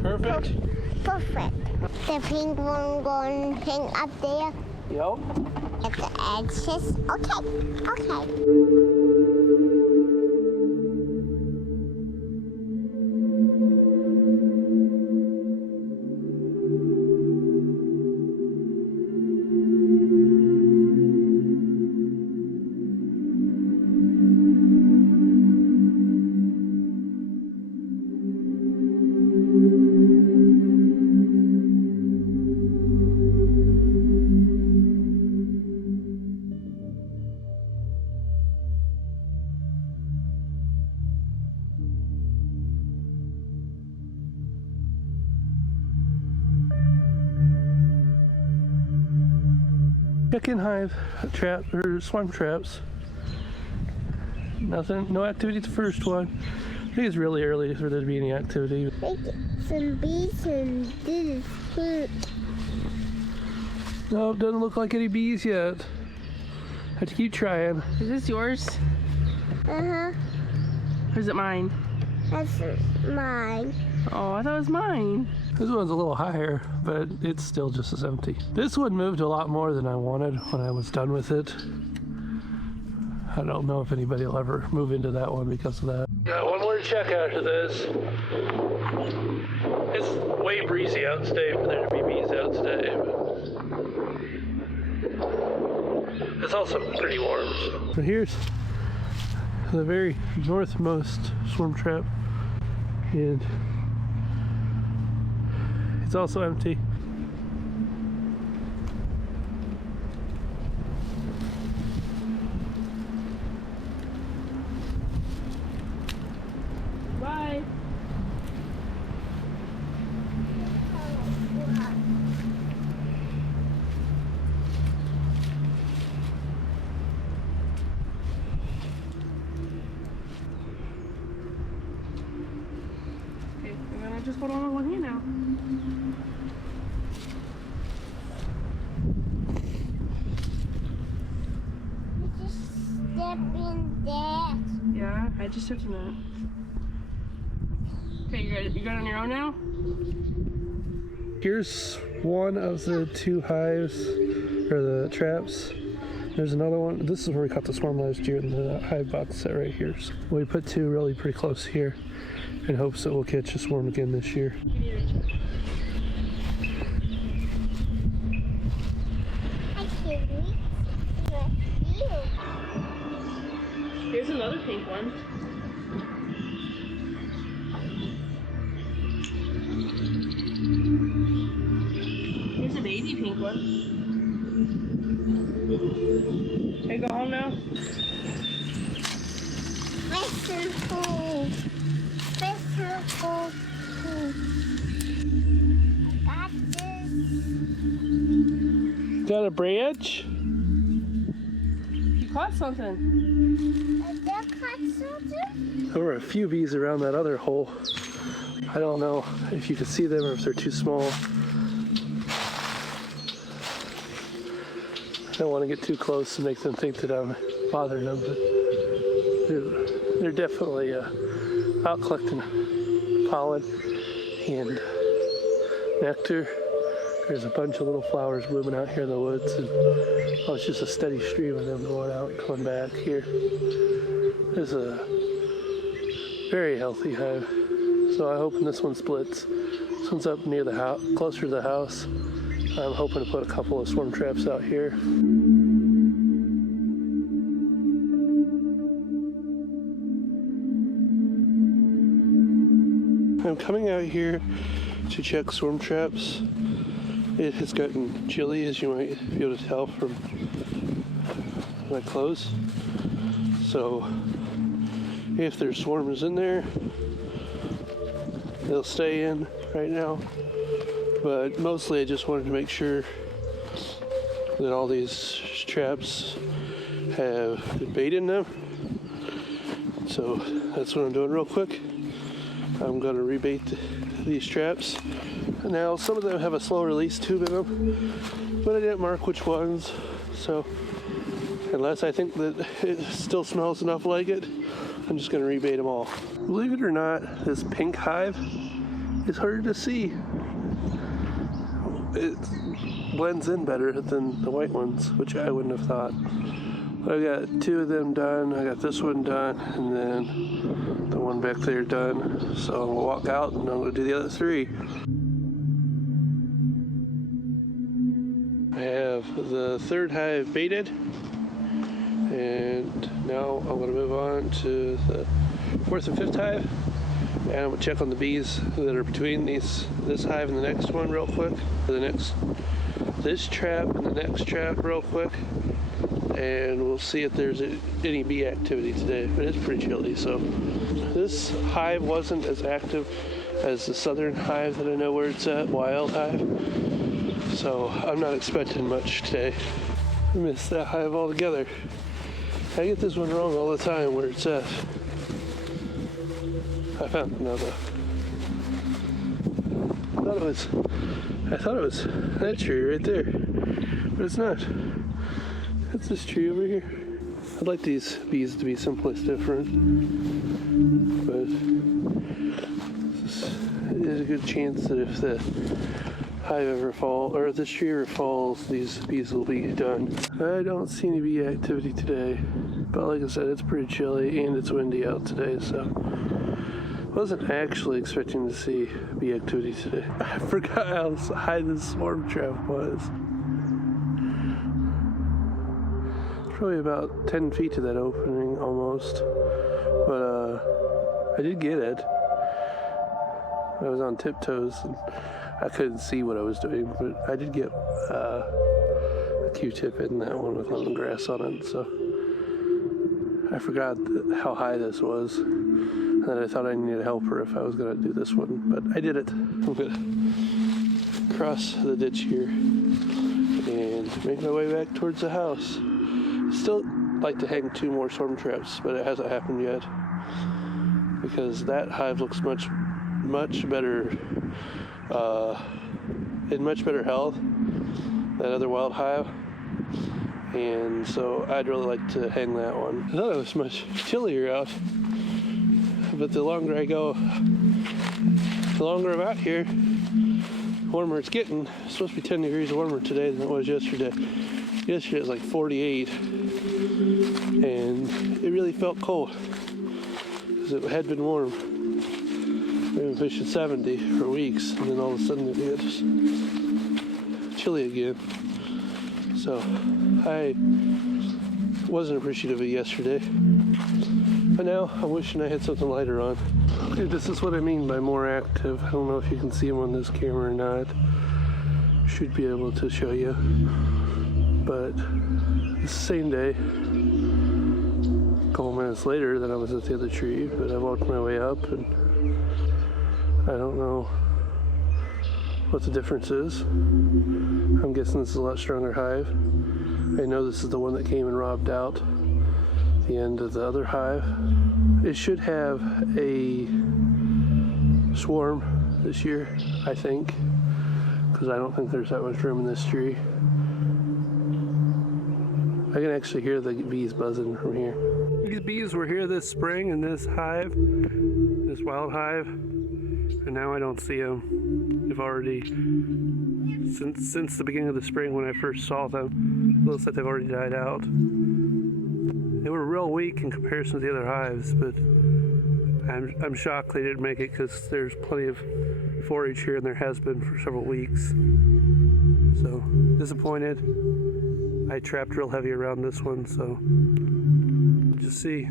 Perfect? Perfect. The pink one going hang up there Yep. at the edges. Okay. Okay. Chicken hive trap or swarm traps. Nothing, no activity at the first one. I think it's really early for there to be any activity. Look, some bees and this is pink. No, it doesn't look like any bees yet. Have to keep trying. Is this yours? Uh-huh. Or is it mine? That's mine. Oh, I thought it was mine. This one's a little higher, but it's still just as empty. This one moved a lot more than I wanted when I was done with it. I don't know if anybody will ever move into that one because of that. Got one more check after this. It's way breezy out today for there to be bees out today. But it's also pretty warm. So here's the very northmost swarm trap, and it's also empty. Bye. Okay, I'm gonna just hold on with one hand now. You just step in that. Yeah, I just stepped in that. Okay, you good on your own now? Here's one of the two hives, or the traps. There's another one. This is where we caught the swarm last year in the hive box set right here. So we put two really pretty close here in hopes that we'll catch a swarm again this year. I can't reach you. Here's another pink one. Here's a baby pink one. Okay, go home now. Listen, fool. Listen, fool. I got this. Got a branch? You caught something. I just caught something. There were a few bees around that other hole. I don't know if you can see them or if they're too small. I don't want to get too close and make them think that I'm bothering them, but they're definitely out collecting pollen and nectar. There's a bunch of little flowers blooming out here in the woods, and it's just a steady stream of them going out and coming back here. There's a very healthy hive, so I'm hoping this one splits. This one's up near the house, closer to the house. I'm hoping to put a couple of swarm traps out here. I'm coming out here to check swarm traps. It has gotten chilly, as you might be able to tell from my clothes. So if there's swarms in there, they'll stay in right now. But mostly I just wanted to make sure that all these traps have bait in them. So that's what I'm doing real quick. I'm going to rebait these traps. Now some of them have a slow release tube in them, but I didn't mark which ones. So Unless I think that it still smells enough like it, I'm just gonna rebait them all. Believe it or not, this pink hive is harder to see. It blends in better than the white ones, which I wouldn't have thought. I got 2 of them done, I got this one done, and then the one back there done. So I'm gonna walk out and I'm gonna do the other 3. I have the 3rd hive baited, and now I'm gonna move on to the 4th and 5th hive, and I'm gonna check on the bees that are between this hive and the next one real quick. This trap and the next trap real quick, and we'll see if there's any bee activity today. But it's pretty chilly, so this hive wasn't as active as the southern hive that I know where it's at, Wild Hive. So I'm not expecting much today. I missed that hive altogether. I get this one wrong all the time where it's at. I found another. I thought it was that tree right there, but it's not. It's this tree over here. I'd like these bees to be someplace different, but there's a good chance that if the hive ever falls, or if this tree ever falls, these bees will be done. I don't see any bee activity today, but like I said, it's pretty chilly and it's windy out today, so I wasn't actually expecting to see bee activity today. I forgot how high this swarm trap was. Probably about 10 feet to that opening almost, but I did get it. I was on tiptoes and I couldn't see what I was doing, but I did get a Q-tip in that one with lemongrass on it, so I forgot how high this was, and I thought I needed a helper if I was going to do this one, but I did it. I'm going to cross the ditch here and make my way back towards the house. Still like to hang 2 more swarm traps, but it hasn't happened yet because that hive looks much better in much better health, that other wild hive, and so I'd really like to hang that one. I thought it was much chillier out, but the longer I go, the longer I'm out here, the warmer it's getting. It's supposed to be 10 degrees warmer today than it was yesterday. Yesterday it was like 48, and it really felt cold because it had been warm. We've been fishing 70 for weeks, and then all of a sudden it gets chilly again. So I wasn't appreciative of it yesterday, but now I'm wishing I had something lighter on. Okay, this is what I mean by more active. I don't know if you can see them on this camera or not. Should be able to show you. But the same day, a couple minutes later, than I was at the other tree, but I walked my way up and I don't know what the difference is. I'm guessing this is a lot stronger hive. I know this is the one that came and robbed out the end of the other hive. It should have a swarm this year, I think, because I don't think there's that much room in this tree. I can actually hear the bees buzzing from here. These bees were here this spring in this hive, this wild hive, and now I don't see them. They've already, since the beginning of the spring when I first saw them, it looks like they've already died out. They were real weak in comparison to the other hives, but I'm shocked they didn't make it because there's plenty of forage here and there has been for several weeks. So, disappointed. I trapped real heavy around this one, so we'll just see.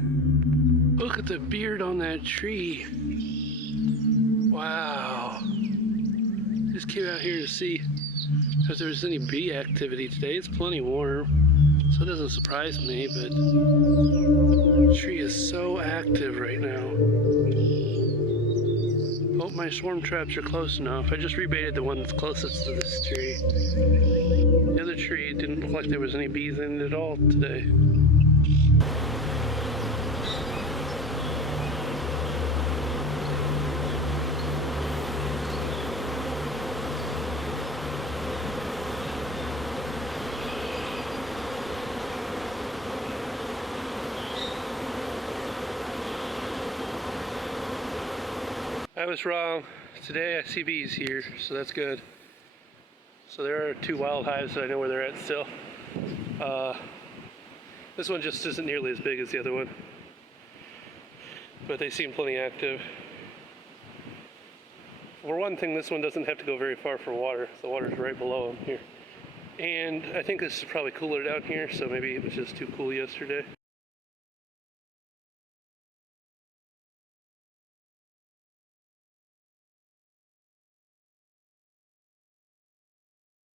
Look at the beard on that tree. Wow. Just came out here to see if there's any bee activity today. It's plenty warm, so it doesn't surprise me, but the tree is so active right now. Hope my swarm traps are close enough. I just rebaited the one that's closest to this tree. The other tree didn't look like there was any bees in it at all today. I was wrong. Today I see bees here, so that's good. So there are 2 wild hives that I know where they're at still. This one just isn't nearly as big as the other one, but they seem plenty active. For one thing, this one doesn't have to go very far for water. The water's right below them here. And I think this is probably cooler down here, so maybe it was just too cool yesterday.